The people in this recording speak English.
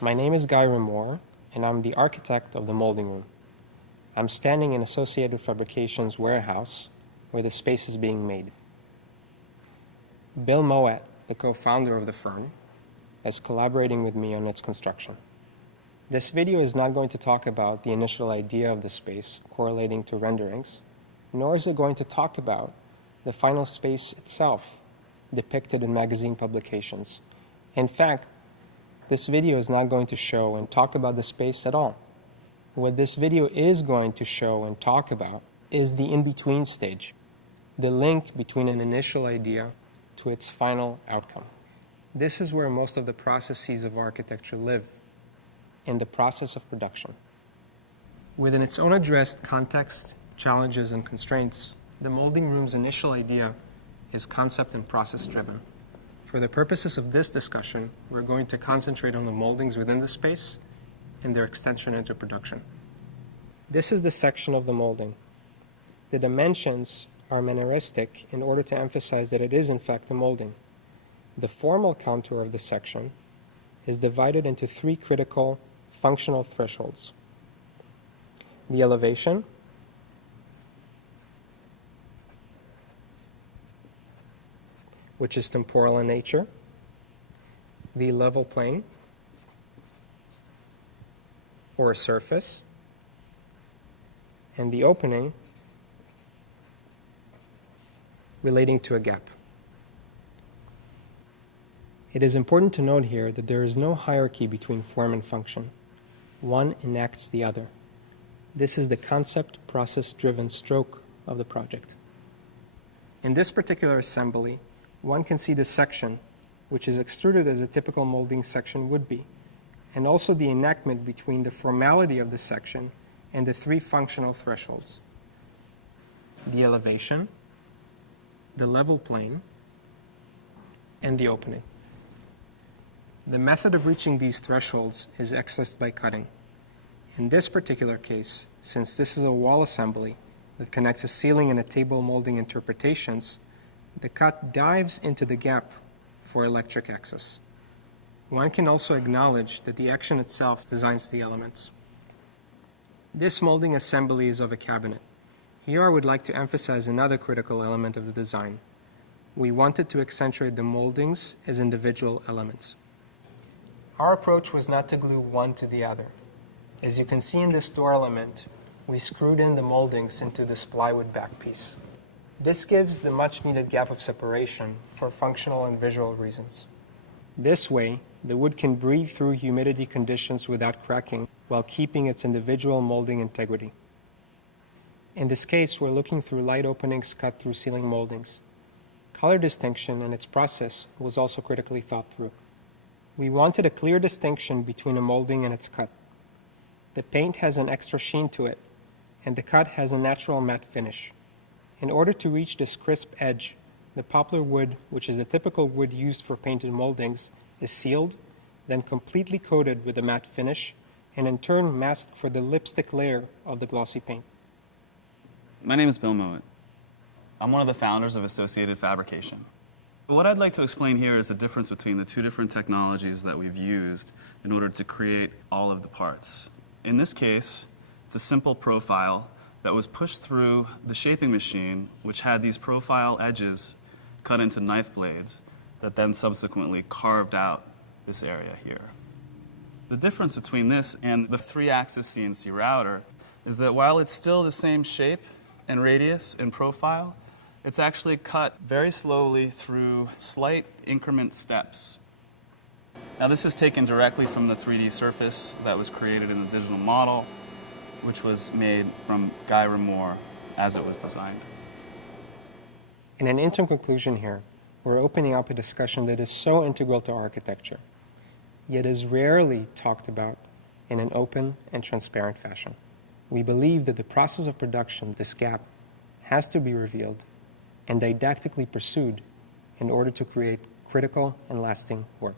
My name is Guy Remore, and I'm the architect of the molding room. I'm standing in Associated Fabrications warehouse where the space is being made. Bill Moet, the co-founder of the firm, is collaborating with me on its construction. This video is not going to talk about the initial idea of the space correlating to renderings, nor is it going to talk about the final space itself depicted in magazine publications. In fact, this video is not going to show and talk about the space at all. What this video is going to show and talk about is the in-between stage, the link between an initial idea to its final outcome. This is where most of the processes of architecture live, in the process of production. Within its own addressed context, challenges, and constraints, the molding room's initial idea is concept and process driven. For the purposes of this discussion, we're going to concentrate on the moldings within the space and their extension into production. This is the section of the molding. The dimensions are manneristic in order to emphasize that it is in fact a molding. The formal contour of the section is divided into three critical functional thresholds: the elevation, which is temporal in nature, the level plane, or a surface, and the opening relating to a gap. It is important to note here that there is no hierarchy between form and function. One enacts the other. This is the concept process-driven stroke of the project. In this particular assembly, one can see the section, which is extruded as a typical molding section would be, and also the enactment between the formality of the section and the three functional thresholds: the elevation, the level plane, and the opening. The method of reaching these thresholds is accessed by cutting. In this particular case, since this is a wall assembly that connects a ceiling and a table molding interpretations, the cut dives into the gap for electric access. One can also acknowledge that the action itself designs the elements. This molding assembly is of a cabinet. Here I would like to emphasize another critical element of the design. We wanted to accentuate the moldings as individual elements. Our approach was not to glue one to the other. As you can see in this door element, we screwed in the moldings into this plywood back piece. This gives the much needed gap of separation for functional and visual reasons. This way, the wood can breathe through humidity conditions without cracking while keeping its individual molding integrity. In this case, we're looking through light openings cut through ceiling moldings. Color distinction and its process was also critically thought through. We wanted a clear distinction between a molding and its cut. The paint has an extra sheen to it, and the cut has a natural matte finish. In order to reach this crisp edge, the poplar wood, which is the typical wood used for painted moldings, is sealed, then completely coated with a matte finish, and in turn masked for the lipstick layer of the glossy paint. My name is Bill Moet. I'm one of the founders of Associated Fabrication. What I'd like to explain here is the difference between the two different technologies that we've used in order to create all of the parts. In this case, it's a simple profile that was pushed through the shaping machine, which had these profile edges cut into knife blades that then subsequently carved out this area here. The difference between this and the 3-axis CNC router is that while it's still the same shape and radius and profile, it's actually cut very slowly through slight increment steps. Now this is taken directly from the 3D surface that was created in the digital model, which was made from Guy Remore as it was designed. In an interim conclusion here, we're opening up a discussion that is so integral to architecture, yet is rarely talked about in an open and transparent fashion. We believe that the process of production, this gap, has to be revealed and didactically pursued in order to create critical and lasting work.